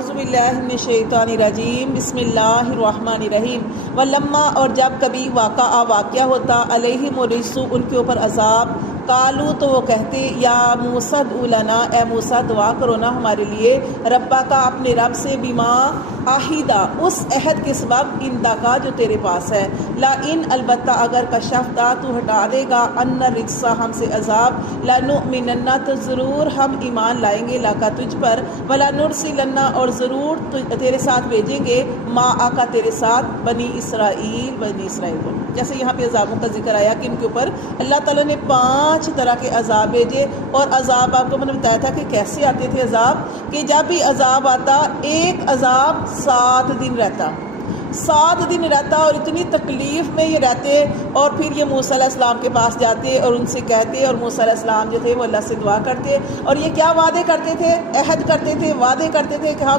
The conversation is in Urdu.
اعوذ باللہ من الشیطان الرجیم بسم اللہ الرحمن الرحیم ولما اور جب کبھی واقعہ ہوتا علیہم الرجس ان کے اوپر عذاب قالو تو وہ کہتے یا موسیٰ ادع لنا اے موسیٰ دعا کرو نا ہمارے لیے ربا کا اپنے رب سے بما عہدہ اس عہد کے سبب اندہ کا جو تیرے پاس ہے لا ان البتہ اگر کشفتا تو ہٹا دے گا ان الرجس ہم سے عذاب لنؤمنن تو ضرور ہم ایمان لائیں گے لاکا تجھ پر ولا نرسلن اور ضرور تیرے ساتھ بھیجیں گے ما آقا تیرے ساتھ بنی اسرائیل کو۔ جیسے یہاں پہ عذابوں کا ذکر آیا کہ ان کے اوپر اللہ تعالیٰ نے 5 طرح کے عذاب بھیجے، اور عذاب آپ کو میں نے بتایا تھا کہ کیسے آتے تھے عذاب، کہ جب بھی عذاب آتا ایک عذاب 7 دن رہتا، 7 دن رہتا اور اتنی تکلیف میں یہ رہتے، اور پھر یہ موسیٰ علیہ السلام کے پاس جاتے اور ان سے کہتے، اور موسیٰ علیہ السلام جو تھے وہ اللہ سے دعا کرتے، اور یہ کیا وعدے کرتے تھے، عہد کرتے تھے، وعدے کرتے تھے کہ ہم